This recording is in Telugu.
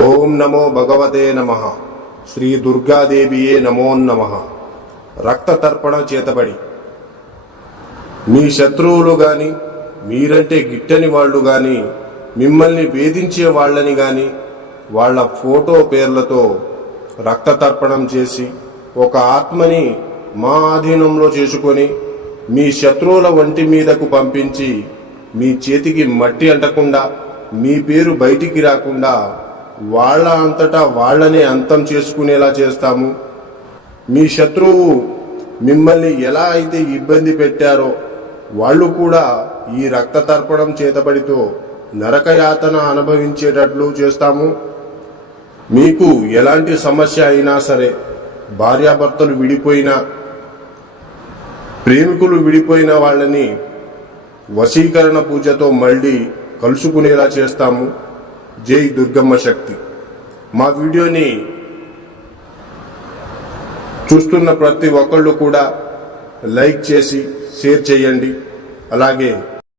ఓం నమో భగవతే నమః. శ్రీ దుర్గాదేవియే నమో నమః. రక్త తర్పణ చేతబడి మీ శత్రువులు గాని, మీరంటే గిట్టని వాళ్ళు గాని, మిమ్మల్ని వేధించే వాళ్ళని గాని వాళ్ళ ఫోటో పేర్లతో రక్త తర్పణం చేసి ఒక ఆత్మని మా ఆధీనంలో చేసుకొని మీ శత్రువుల వంటి మీదకు పంపించి మీ చేతికి మట్టి అంటకుండా, మీ పేరు బయటికి రాకుండా వాళ్ళ అంతటా వాళ్ళనే అంతం చేసుకునేలా చేస్తాము. మీ శత్రువు మిమ్మల్ని ఎలా అయితే ఇబ్బంది పెట్టారో వాళ్ళు కూడా ఈ రక్త తర్పణం చేతబడితో నరకయాతన అనుభవించేటట్లు చేస్తాము. మీకు ఎలాంటి సమస్య అయినా సరే, భార్యాభర్తలు విడిపోయినా, ప్రేమికులు విడిపోయిన వాళ్ళని వశీకరణ పూజతో మళ్ళీ కలుసుకునేలా చేస్తాము. జై దుర్గమ్మ శక్తి. మా వీడియోని చూస్తున్న ప్రతి ఒక్కళ్ళు కూడా లైక్ చేసి షేర్ చేయండి. అలాగే